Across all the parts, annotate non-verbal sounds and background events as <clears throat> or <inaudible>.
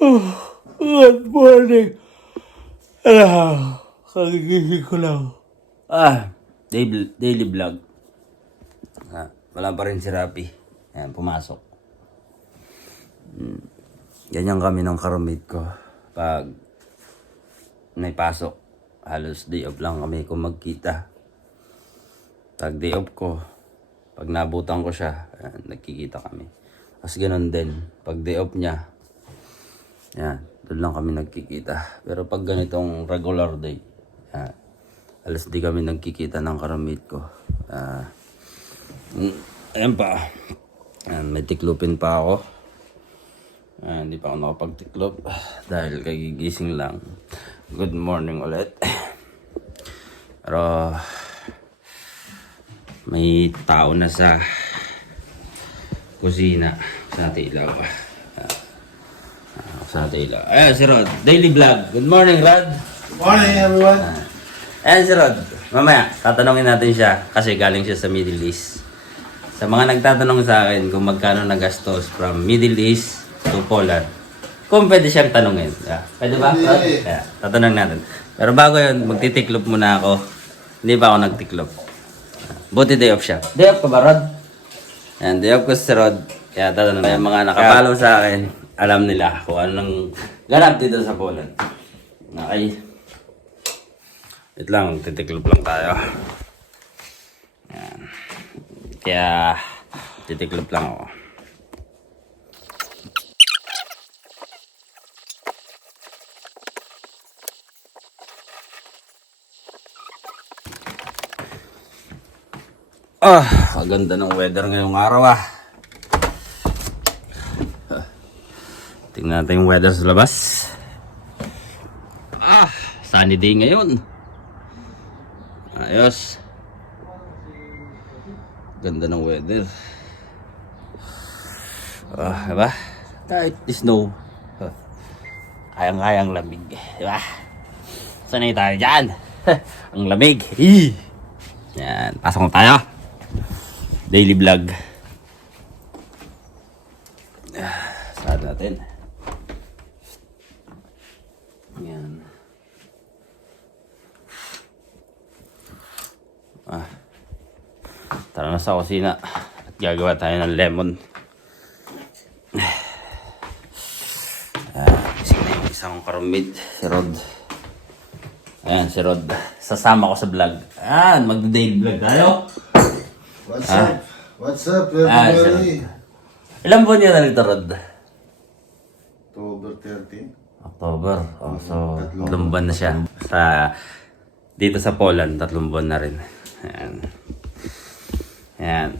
Good morning. Ah, kagigising ko lang. Ah, daily, daily vlog. Ah, wala pa rin si Rapi. Ayan, pumasok. Hmm. Ganyan kami ng karamid ko. Pag may pasok, halos day off lang kami kung magkita. Pag day off ko, pag nabutan ko siya, ayan, nagkikita kami. Tapos ganun din, pag day off niya, yan, doon lang kami nagkikita. Pero pag ganitong regular day, yan, alas di kami nagkikita ng karamid ko. Ah, mm, ayan pa. Ayan, may tiklupin pa ako. Ayan, hindi pa ako nakapagtiklop dahil kagigising lang. Good morning ulit. Pero may tao na sa kusina sa ilaw. Ah, sa ilaw. Ayan si Rod. Daily vlog. Good morning, Rod. Morning everyone. Ayan si Rod. Mamaya, tatanungin natin siya kasi galing siya sa Middle East. Sa mga nagtatanong sa akin kung magkano nagastos from Middle East to Poland, kung pwede siyang tanungin. Yeah. Pwede ba? Rod? Yeah, tatanong natin. Pero bago yun, magtitiklop muna ako. Hindi pa ako nagtiklop. Buti day off siya. Day off ka ba, Rod? Ayan, day off ko si Rod. Kaya tatanong na yung mga nakapalaw sa akin, alam nila kung anong ganap dito sa Poland. Okay. Wait lang, titiklop lang tayo. Ayan. Kaya, titiklop lang ako. Ah, kaganda ng weather ngayong araw ah. Tingnan natin yung weather sa labas. Ah, sunny day ngayon. Ayos. Ganda ng weather. Ah, diba? Kahit snow. Kayang-kayang lamig. Diba? Sanay tayo dyan. <laughs> Ang lamig. Yan, pasok tayo. Daily vlog. Ah, Saan natin? Yan. Ah. Tara na sa kusina at gagawa tayo ng lemon. Ah, isip na yung isang karumid, si Rod. Ayan, si Rod. Sasama ko sa vlog. Ayan, magda-daily vlog tayo. What's Ah. up? What's up Ah, everybody? Ilang buwan niya na nito, Rod? October 13. October. Oh, so, Tatlong- tatlong buwan na siya. Sa, dito sa Poland, tatlong buwan na rin. Ayan. Ayan.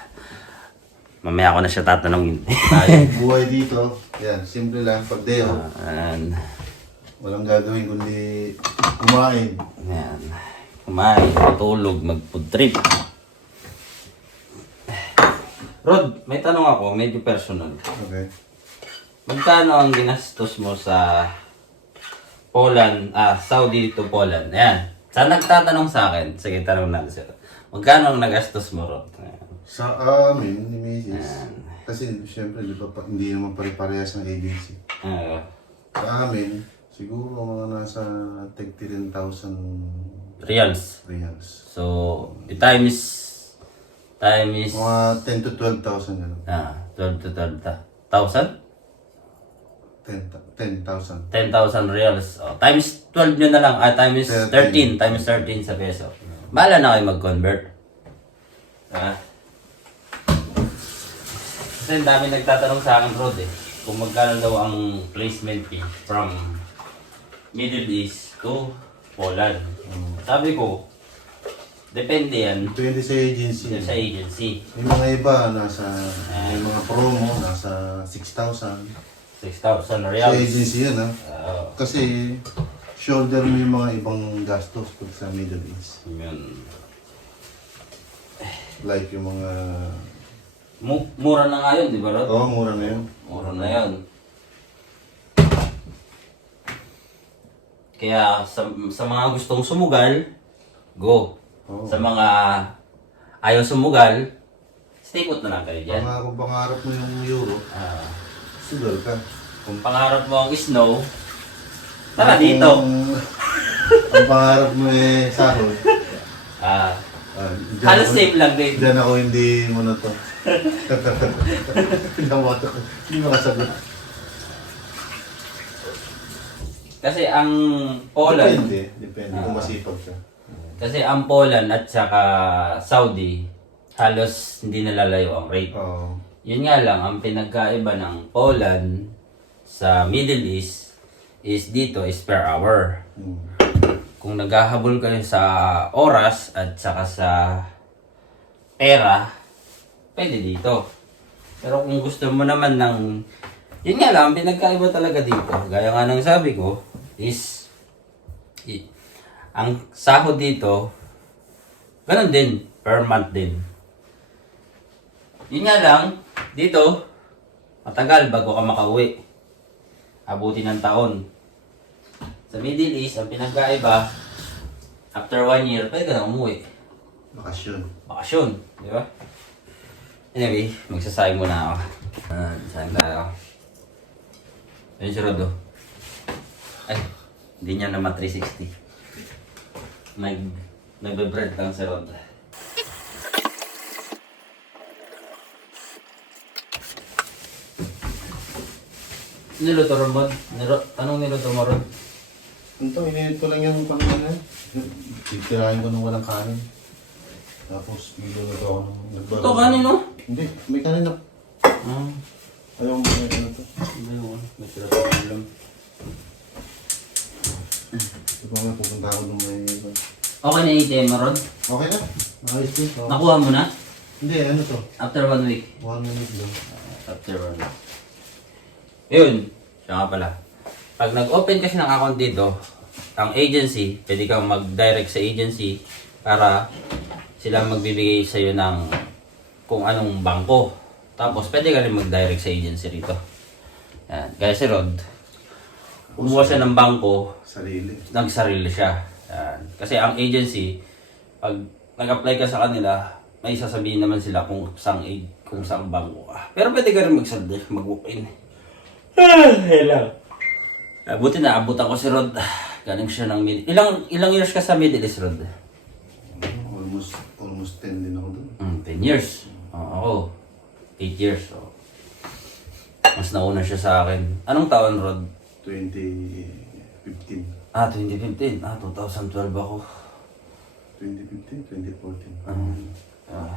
<coughs> Mamaya ko na siya tatanungin. Tayo <laughs> buhay dito. Yan, simple lang. Pag day off, Ayan. walang gagawin kundi kumain. Ayan. Kumain, matulog, mag-food trip. Rod, may tanong ako, medyo personal. Okay. Magkano ang ginastos mo sa Poland, ah, Saudi to Poland? Ayan. Sa nagtatanong sa akin, sige, tanong natin sir. Magkano ang nagastos mo, Rod? Sa amin, ni Mrs. Kasi syempre, di ba, pa- hindi naman pare-parehas ng agency. Ah, Sa amin, siguro mga nasa tag 10,000 reals. reals. So, the time is, time is, Mga 10 to 12,000 gano'n. ah, 12 to 12,000? 10 10,000. 10,000 reals. Oh, times 12 nyo na lang. Ah, times 13. 13. Times 13 sa peso. Bahala na kayo mag-convert. Ha? Kasi ang dami nagtatanong sa akin, Rod, eh. Kung magkano daw ang placement fee from Middle East to Poland. Sabi ko, depende yan Depende sa agency. sa agency. May mga iba, nasa, may mga promo, nasa 6,000. 6,000 Sa reals. agency yan ha. Ah, Kasi shoulder mo yung mga ibang gastos pag sa Middle East. yun. Like yung mga... Mu- mura na nga yun, di ba, Rod? Oo, oh, mura na yun. Mura na yun. Kaya sa, sa mga gustong sumugal, go. Oo. Sa mga ayaw sumugal, stay put na lang kayo dyan. Pangako pangarap mo yung euro, Ah, sugal ka. Kung pangarap mo ang snow, tara dito. Ang, ang pangarap mo eh, sahod. Ah, Ah, dyan halos ako- same lang din. Diyan ako hindi <laughs> mo na to. Pinamoto ko. Hindi makasagot. Kasi ang Poland, Depende. Depende kung masipag ka. kasi ang Poland at saka Saudi, halos hindi nalalayo ang rate. Oo. Yun nga lang, ang pinagkaiba ng Poland sa Middle East is dito is per hour. Kung naghahabol kayo sa oras at saka sa pera, pwede dito. Pero kung gusto mo naman ng... Yun nga lang, ang pinagkaiba talaga dito, gaya nga ng sabi ko, is... ang sahod dito, ganun din, per month din. Yun nga lang, dito, matagal bago ka makauwi. Abuti ng taon. Sa Middle East, ang pinagkaiba, after one year, pwede ka na umuwi. Bakasyon. Bakasyon, di ba? Anyway, magsasayang muna ako. Ah, sayang tayo. Ayun si Rodo. Ay, hindi niya naman 360. Nag, nagbe-bread lang si Rod. Niluto ron mo? Niro, anong niluto mo ron? Ito, ininit ko lang yung pangano. Titirahin ko nung walang kanin. Tapos, niluluto ako ng nagbago. Ito kanino? Hindi, may kanin na. Ah, Ayaw mo may ano to. hindi mo. May tira pa lang. Ito pa nga, pupunta ako nung may... Okay na ATM mo ron? Okay na. Ayos din. Oh. Nakuha mo na? Hindi, ano to? After one week. One minute lang. After one week. Yun. Siya nga pala. Pag nag-open kasi ng account dito, ang agency, pwede kang mag-direct sa agency para sila magbibigay sa'yo ng kung anong bangko. Tapos pwede ka rin mag-direct sa agency rito. Yan. Kaya si Rod, kumuha siya ng bangko, Sarili. nagsarili siya. Yan. Kasi ang agency, pag nag-apply ka sa kanila, may sasabihin naman sila kung saan aid, kung saan bangko ka. Pero pwede ka rin magsaldi, mag-walk-in. Ah, <sighs> hello. Uh, buti na, abutan ko si Rod. Galing siya ng mid... Ilang, ilang years ka sa Middle East, Rod? Almost, almost 10 din ako doon. Mm, 10 years. Oo, ako. 8 years. So. Mas nauna siya sa akin. Anong taon, Rod? 2015. Ah, 2015. Ah, 2012 ako. 2015, 2014. Ah.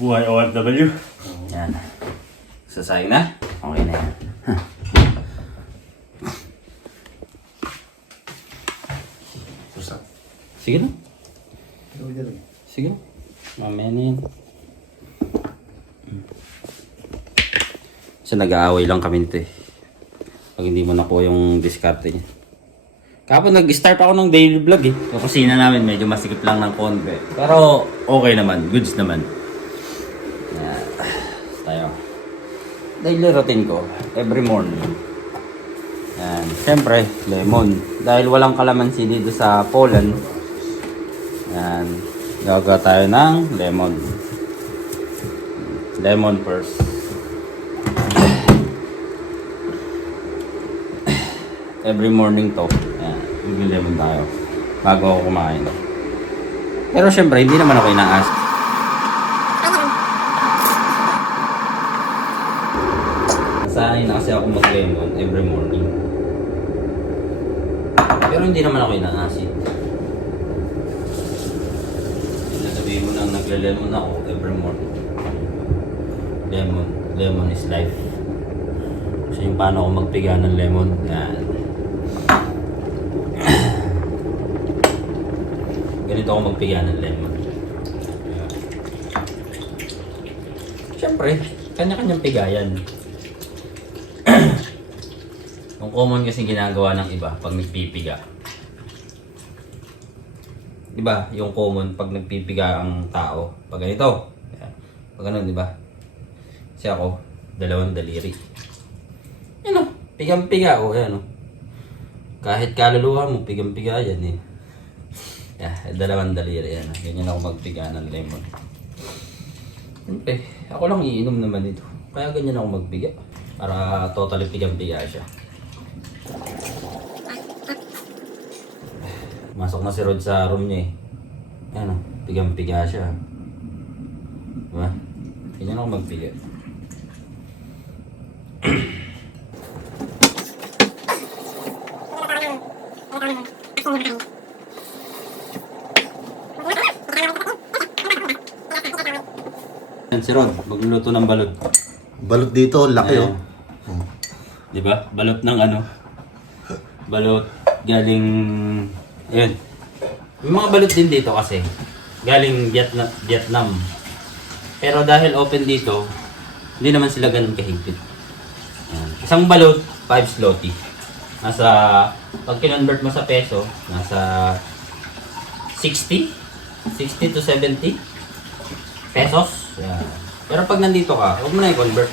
Buhay OFW. Yan. Sasayang na? Okay na yan. <laughs> Sige na. Sige na. Mamaya na yan. So nag-aaway lang kami nito eh. Pag hindi mo nakuha yung diskarte niya. Kapag nag-start ako ng daily vlog eh. Yung kusina namin medyo masikip lang ng konti. Pero okay naman. Goods naman. Yan. tayo. Daily routine ko. Every morning. Yan. Siyempre, lemon. Dahil walang kalamansi dito sa Poland. Yan. Gagawa tayo ng lemon. Lemon first. Every morning to. Yan. Mag-lemon tayo. Bago ako kumain. Pero syempre, hindi naman ako inaas. Nasanay na kasi ako mag-lemon every morning. Pero hindi naman ako inaasid. Nagle-lemon ako every morning. Lemon. Lemon is life. Kasi yung paano ako magpiga ng lemon. Yan. <coughs> Ganito ako magpiga ng lemon. Yan. Siyempre, kanya-kanyang pigayan. Ang <coughs> common kasi ginagawa ng iba pag nagpipiga. Di ba? Yung common pag nagpipiga ang tao. Pag ganito. Yan. Pag ganun, di ba? Kasi ako, dalawang daliri. Yan o. Pigang-piga o. Yan o. Kahit kaluluwa mo, pigang-piga yan eh. Yeah, dalawang daliri yan. Ganyan ako magpiga ng lemon. Siyempre, ako lang iinom naman ito. Kaya ganyan ako magpiga. Para totally pigang-piga siya. Masok na si Rod sa room niya eh. Ayan o, pigang-piga siya. Diba? Ganyan ako magpiga. Yan si Rod, magluluto ng balot. Balot dito, laki Ayan. oh. Di ba? Balot ng ano? Balot galing... Ayun. May mga balot din dito kasi. Galing Vietnam. Vietnam. Pero dahil open dito, hindi naman sila ganun kahigpit. Ayan. Isang balot, 5 zloty. Nasa, pag kinonvert mo sa peso, nasa 60? 60 to 70 pesos. Ayan. Pero pag nandito ka, huwag mo na i-convert.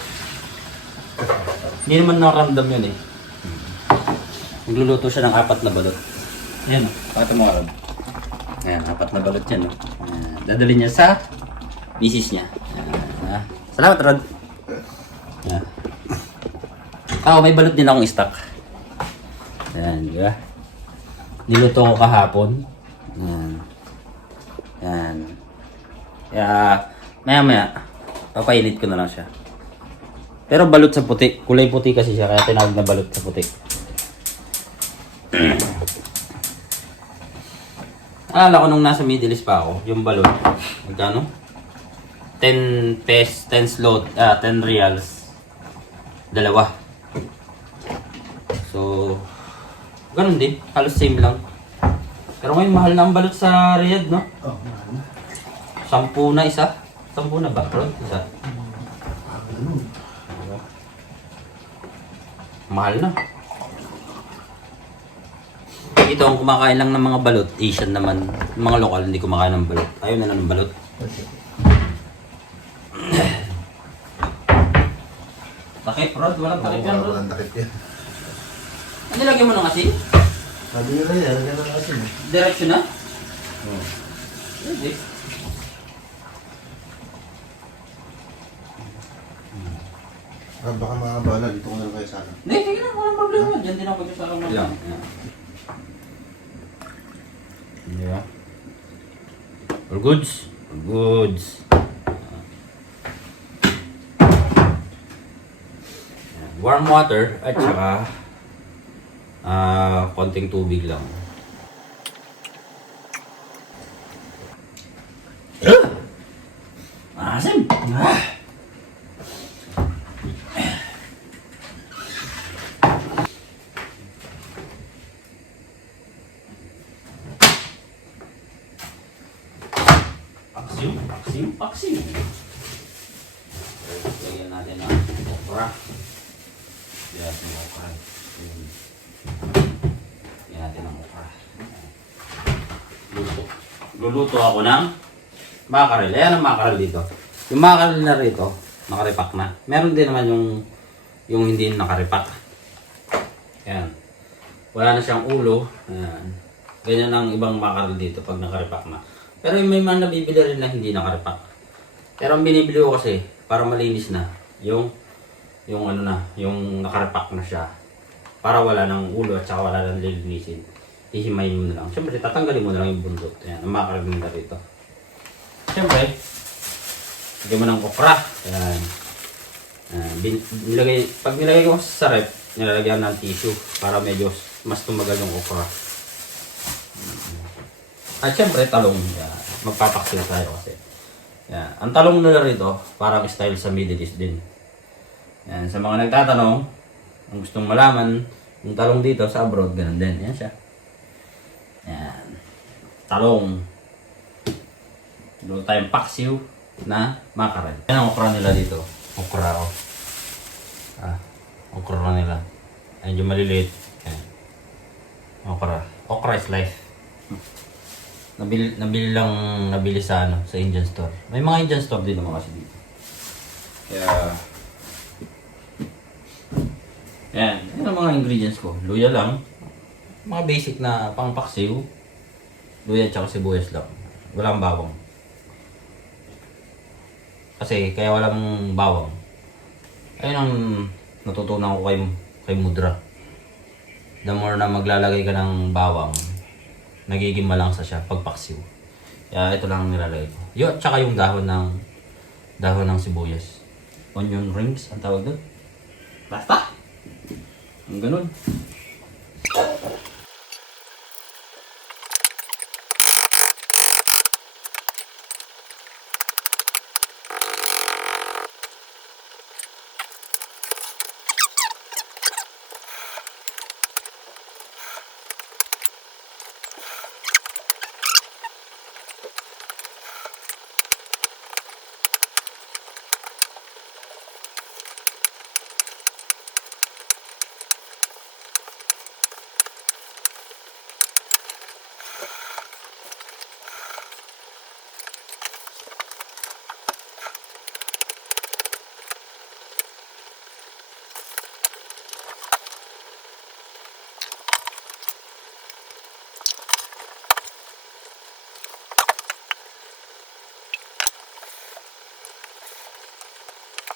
Hindi naman nakaramdam yun eh. Nagluluto siya ng apat na balot. Yan o, pakita mo Arab. Ayan, apat na balot yan o. Ayan, dadali niya sa misis niya. Ah. Salamat Rod. Ayan. Ako, may balot din akong stock. Ayan, di ba? Niluto ko kahapon. Ayan. Ayan. Kaya, maya maya, papainit ko na lang siya. Pero balot sa puti. Kulay puti kasi siya, kaya tinawag na balot sa puti. <clears throat> Alala ko nung nasa Middle East pa ako, yung balot. Magkano? 10 pes, 10 slot, ah, 10 reals. Dalawa. So, ganun din. Halos same lang. Pero ngayon, mahal na ang balot sa Riyadh, no? Oh, Sampu na isa. Sampu na ba? Rod? Isa. Mahal na. Ito ang kumakain lang ng mga balot. Asian naman. Yung mga lokal hindi kumakain ng balot. Ayaw na lang ng balot. <clears throat> Takip, Rod. Walang takip yan, Rod. Walang takip yan. Ano lagyan mo ng asin? Sabi nila yan, ganun ang asin eh. Diretso na? Oh. Hindi. Ah, baka mga bala, dito ko na lang kayo sana. Hindi, sige na. Walang problema. Diyan din ako pag-usara mo. Ilang? Di ba? All goods. All goods. Warm water at saka ah konting tubig lang. Asim! Ah! Paksiw, paksiw, paksiw. Lagyan natin ng okra. Lagyan natin ng okra. Yun. Lagyan natin ng okra. Luto. Luluto ako ng makarel. Ayan ang makarel dito. Yung makarel na rito, nakaripak na. Meron din naman yung yung hindi nakaripak. Ayan. Wala na siyang ulo. Ayan. Ganyan ang ibang makarel dito pag nakaripak na. Pero may mga nabibili rin na hindi nakaripak. Pero ang binibili ko kasi, para malinis na, yung, yung ano na, yung nakaripak na siya. Para wala ng ulo at saka wala nang lilinisin. Hihimayin mo na lang. Siyempre, tatanggalin mo na lang yung bundot. Ayan, ang makaragin na rito. Siyempre, lagyan mo ng okra. Ayan. Ayan. Bin, nilagay, pag nilagay ko sa rep, nilalagyan ng tissue para medyo mas tumagal yung okra. At syempre, talong. Yan. Magpapaksil tayo kasi. Yan. Ang talong nila rito, parang style sa Middle East din. Yan. Sa mga nagtatanong, ang gustong malaman, yung talong dito sa abroad, ganun din. Yan siya. Yan. Talong. Doon tayong paksiw na makaral. Yan ang okra nila dito. Okra, oh. Ah, okra nila. Ayun yung maliliit. Yan. Okra. Okra is life. Nabili, nabili lang, nabili sa ano, sa Indian store. May mga Indian store din naman kasi dito. Kaya, yan, yan ang mga ingredients ko. Luya lang, mga basic na pangpaksiw. Luya at saka sibuyas lang. Walang bawang. Kasi, kaya walang bawang. Ayun ang natutunan ko kay, kay Mudra. The more na maglalagay ka ng bawang, nagiging malangsa siya pag paksiw. Kaya ito lang ang nilalagay ko. Yo, tsaka yung dahon ng dahon ng sibuyas. Onion rings, ang tawag doon. Basta! Ang ganun.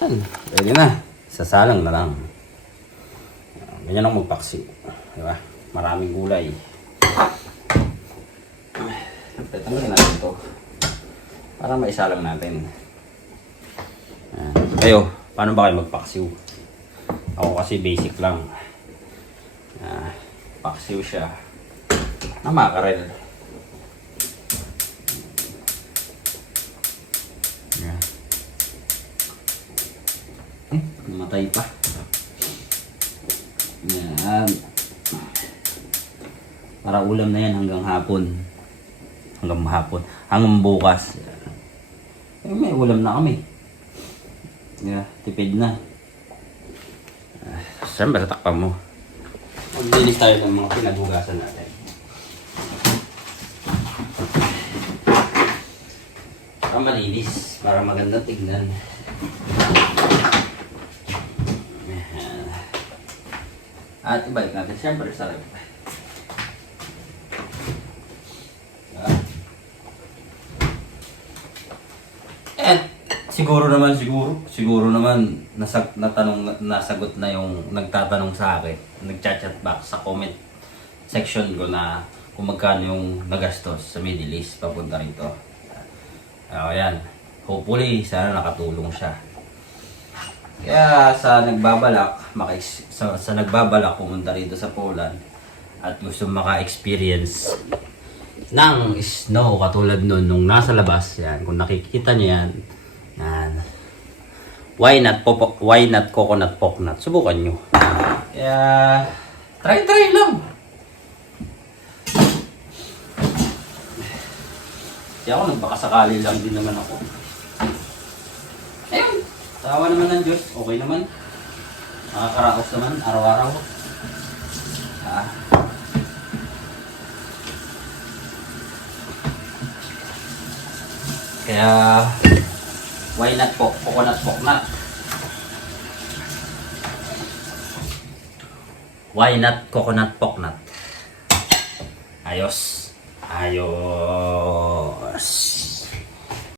Yan, pwede na. Sasalang na lang. Ganyan ang magpaksiw. Di ba? Maraming gulay. Tatanggalin natin ito. Para maisalang natin. Yan. Kayo, paano ba kayo magpaksiw? Ako kasi basic lang. Ah, paksiw siya. Na makarel. Yan. Eh, namatay pa. Yan. Para ulam na yan hanggang hapon. Hanggang hapon. Hanggang bukas. Eh, may ulam na kami. Yeah, tipid na. Ah, Siyempre, tatakpan mo. Maglinis tayo ng mga pinagugasan natin. Para malinis. Para maganda tignan. At ibalik natin siyempre sa rep. Ah. Eh, siguro naman, siguro, siguro naman, nasag, natanong, nasagot na yung nagtatanong sa akin, nagchat-chat back sa comment section ko na kung magkano yung nagastos sa Middle East papunta rito. Ah, Ayan. Hopefully, sana nakatulong siya. Kaya sa nagbabalak, maka sa, sa nagbabalak pumunta rito sa Poland at gusto maka-experience ng snow katulad nun nung nasa labas yan kung nakikita niyo yan yan. Why not popo, why not coconut poknut subukan nyo kaya try try lang. Kaya ako nagbakasakali lang din naman ako ayun tawa naman ng Diyos okay naman nakakaraos naman araw-araw ah Kaya, why not po? Coconut poknut. Why not coconut poknut? Ayos. Ayos.